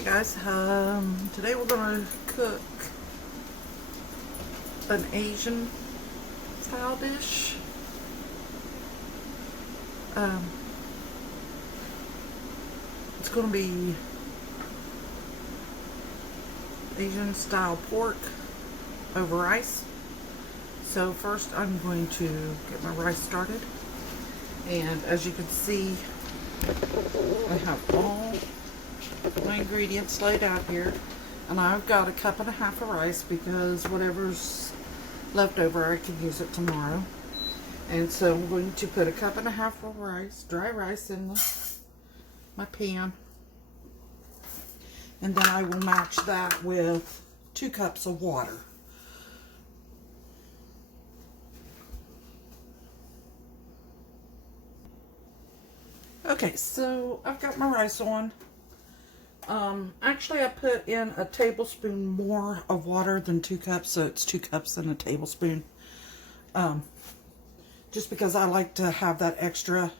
Hi guys, today we're going to cook an Asian style dish. It's going to be Asian style pork over rice. So first I'm going to get my rice started, and as you can see I have all my ingredients laid out here, and I've got a cup and a half of rice because whatever's left over I can use it tomorrow. And so I'm going to put a cup and a half of rice, dry rice, in my pan, and then I will match that with 2 cups of water. Okay, so I've got my rice on. Actually I put in a tablespoon more of water than 2 cups, so it's 2 cups and a tablespoon. Just because I like to have that extra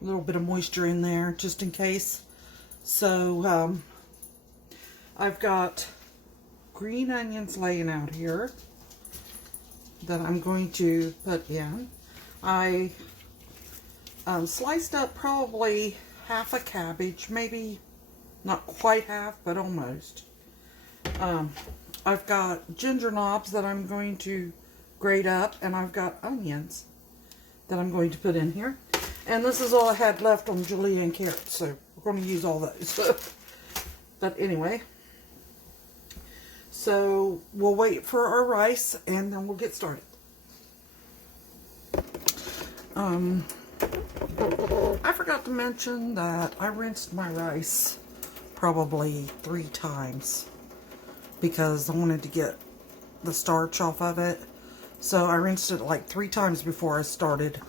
little bit of moisture in there, just in case. So, I've got green onions laying out here that I'm going to put in. I sliced up probably half a cabbage, maybe not quite half, but almost. I've got ginger knobs that I'm going to grate up, and I've got onions that I'm going to put in here. And this is all I had left on julienne carrots, so we're going to use all those. But anyway, so we'll wait for our rice and then we'll get started. I forgot to mention that I rinsed my rice probably 3 times because I wanted to get the starch off of it. So I rinsed it like 3 times before I started.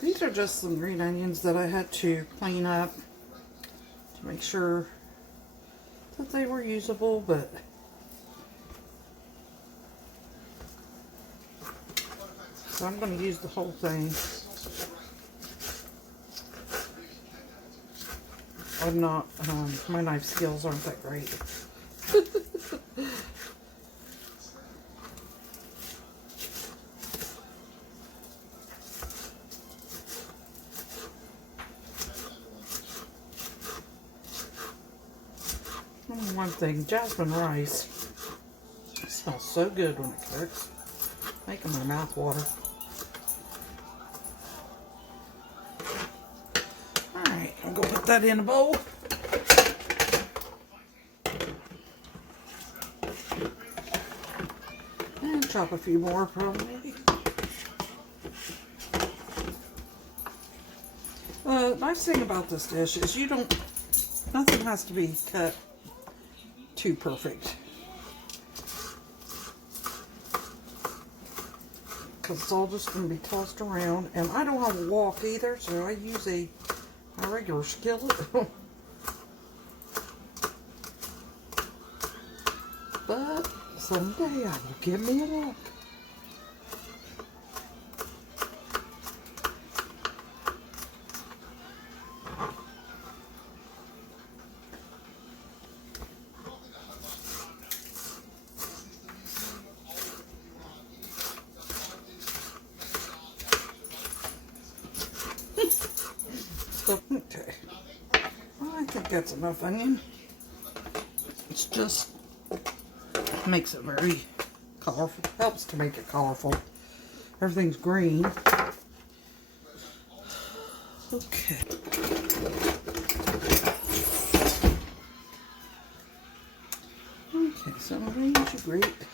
These are just some green onions that I had to clean up to make sure that they were usable, but so I'm going to use the whole thing. I'm not, my knife skills aren't that great. One thing, jasmine rice smells so good when it cooks, making my mouth water. Alright, I'm going to put that in a bowl. And chop a few more probably. The nice thing about this dish is nothing has to be cut too perfect, because it's all just going to be tossed around, and I don't have a wok either, so I use a regular skillet. But someday I will give me a wok. Okay, well, I think that's enough onion. It's just makes it very colorful, helps to make it colorful. Everything's green. Okay. Okay, so I'm going to grate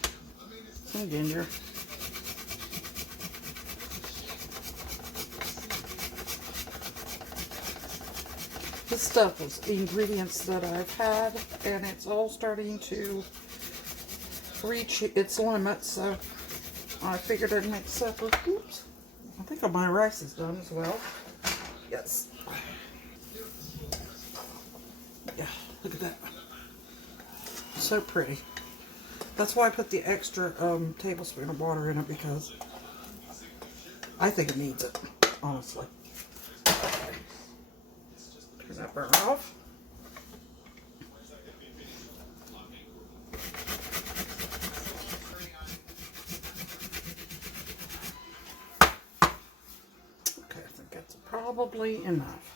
some ginger. This stuff is ingredients that I've had, and it's all starting to reach its limits, so I figured I'd make supper. Oops. I think all my rice is done as well. Yes. Yeah, look at that. So pretty. That's why I put the extra tablespoon of water in it, because I think it needs it, honestly. Turn that burner off. probably enough.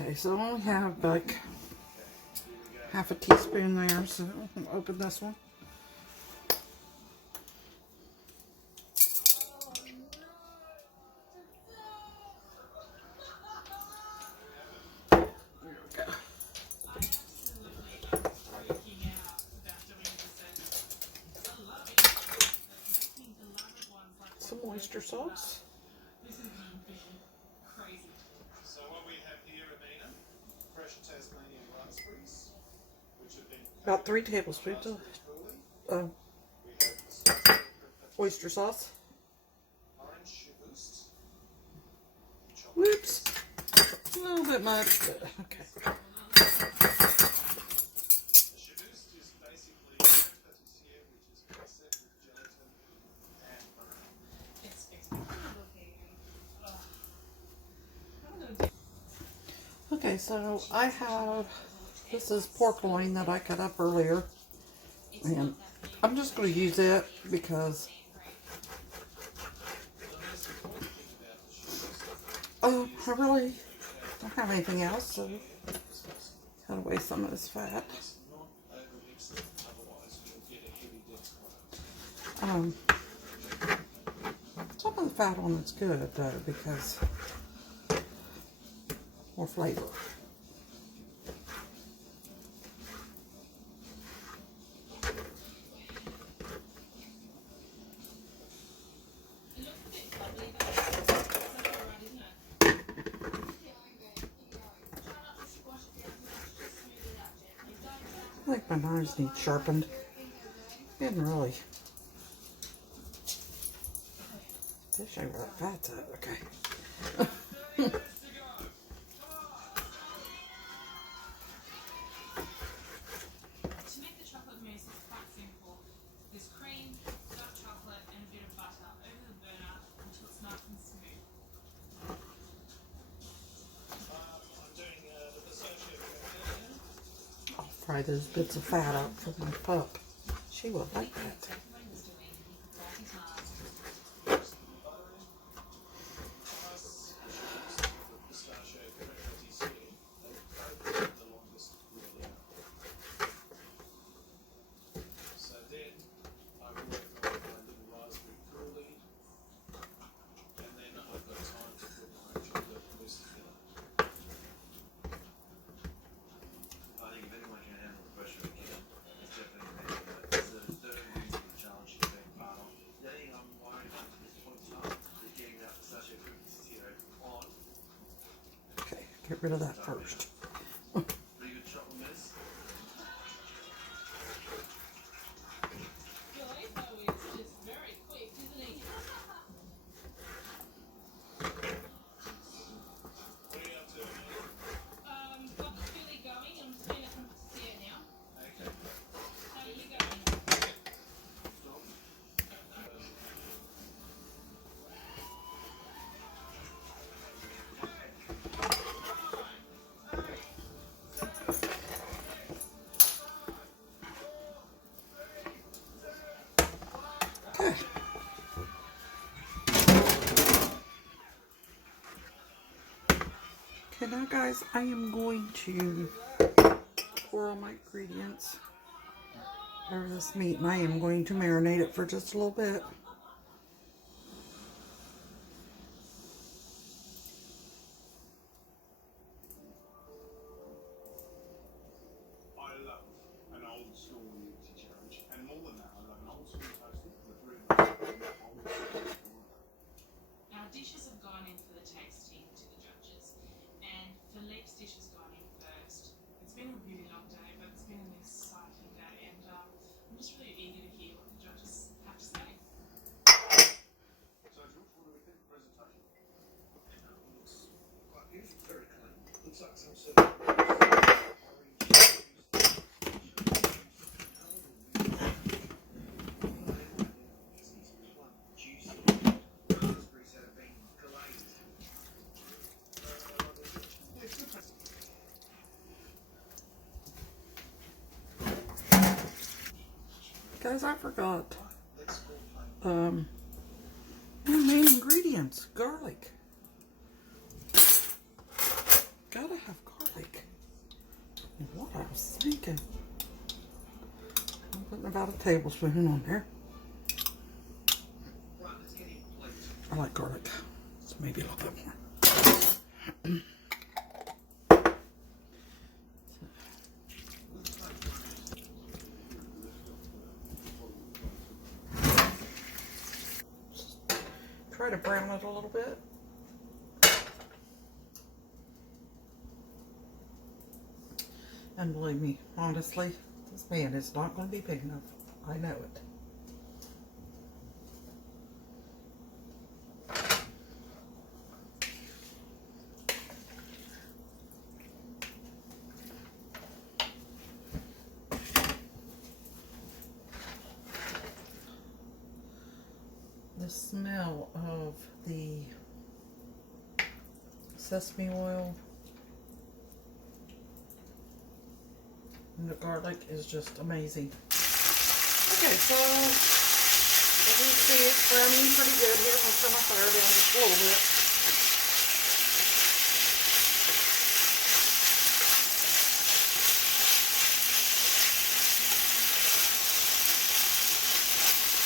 Okay, so I only have like half a teaspoon there, so I'll open this one. Some oyster sauce. So what we have here, Amina, fresh Tasmanian raspberries, which have been About 3 tablespoons of we have oyster sauce. orange boost, Whoops. A little bit much, but okay. the chaboost is basically creme pâtissière, which is preset with gelatin and butter. Okay, so I have, this is pork loin that I cut up earlier, and I'm just going to use it because I really don't have anything else, so cut away some of this fat. Not overmix it, otherwise you'll get a heavy dense product. Some of the fat on it's good though, because more flavor. I think my knives need sharpened. Didn't really. This show where that fat's at. Okay. To make the chocolate mousse, it's quite simple. There's cream, dark chocolate, and a bit of butter over the burner until it's nice and smooth. I'm doing the pistachio cocktail. I'll fry those bits of fat up for my pup. She will like that. So then I work on my little raspberry coulis, and then I've got time to put my chocolate mousse together. I think if anyone can handle the pressure again, it's definitely me. It's the third reasonable challenge she's been part of. The only thing I'm worried about at this point in time is getting that pistachio cookies on. Okay, get rid of that first. Pretty good chocolate mousse. Filippo is just very quick, isn't he? What are you up to, Amanda? Got the chili going. I'm just going to come to see it now. Okay. How are you going? Okay. Okay, now guys, I am going to pour all my ingredients over this meat, and I am going to marinate it for just a little bit. I love an old school unity challenge, and more than that, I love an old school toasty with really old school. Our dishes have gone in for the tasting to the judges, and Philippe's dish has gone in first. It's been a really long day, but it's been an looks like some sort of orange juice. Raspberries that have been glazed. Guys, I forgot. My main ingredients, garlic. Gotta have garlic. What I was thinking. I'm putting about a tablespoon on there. I like garlic, so maybe a little bit more. Try to brown it a little bit. And believe me, honestly, this pan is not going to be big enough. I know it. The smell of the sesame oil and the garlic is just amazing. Okay, so as you see, it's browning pretty good here. I'm going to turn my fire down just a little bit.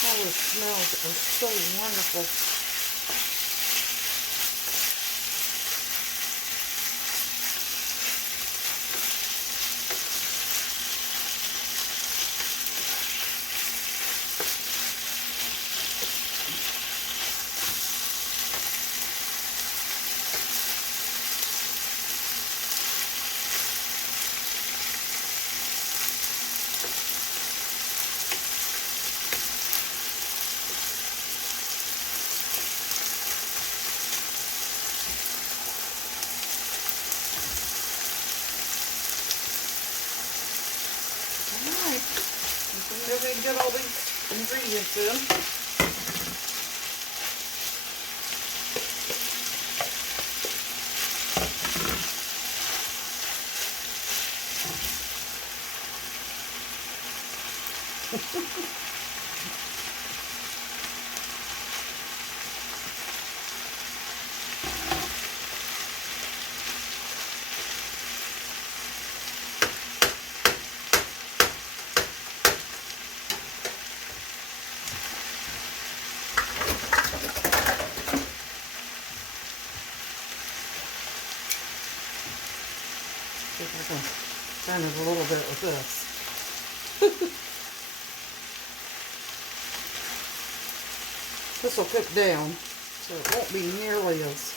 Oh, the smells are so wonderful. Alright, see if we can get all these ingredients in. See if I can turn it a little bit with this. This will cook down, so it won't be nearly as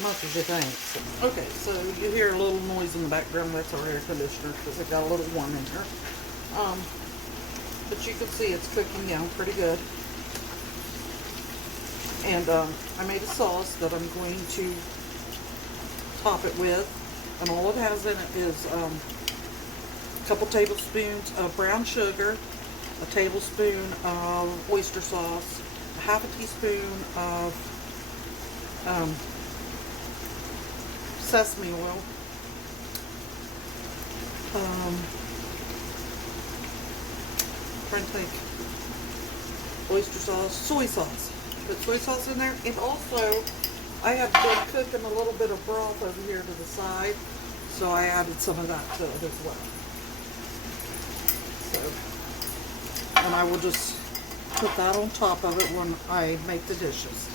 much as you think. So, okay, so you hear a little noise in the background. That's our air conditioner because it got a little warm in here. But you can see it's cooking down pretty good. And I made a sauce that I'm going to top it with. And all it has in it is a couple tablespoons of brown sugar, a tablespoon of oyster sauce, a half a teaspoon of sesame oil, trying to think, oyster sauce, soy sauce. Put soy sauce in there, and also I have been cooking a little bit of broth over here to the side, so I added some of that to it as well. So, and I will just put that on top of it when I make the dishes.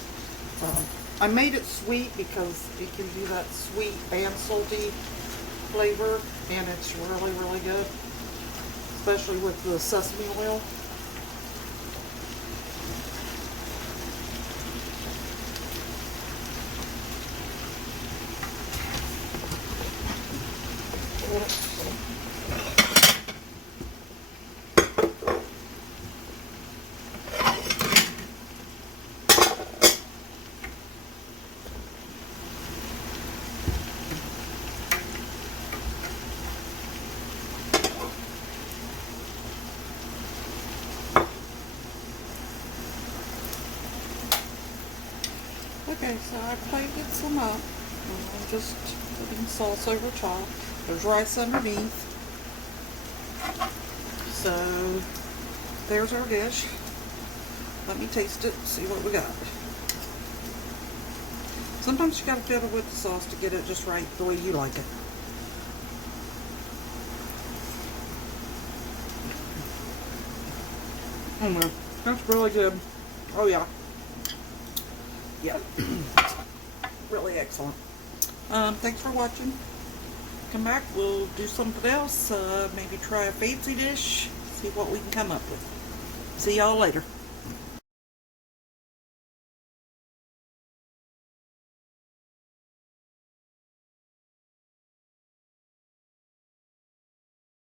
I made it sweet because it can do that sweet and salty flavor, and it's really, really good, especially with the sesame oil. Okay, so I plated some up. I'm just putting sauce over top. There's rice underneath. So there's our dish. Let me taste it, see what we got. Sometimes you gotta fiddle with the sauce to get it just right the way you like it. Oh man, that's really good. Oh yeah. Yeah. Really excellent. Thanks for watching. Come back, we'll do something else. Maybe try a fancy dish. See what we can come up with. See y'all later.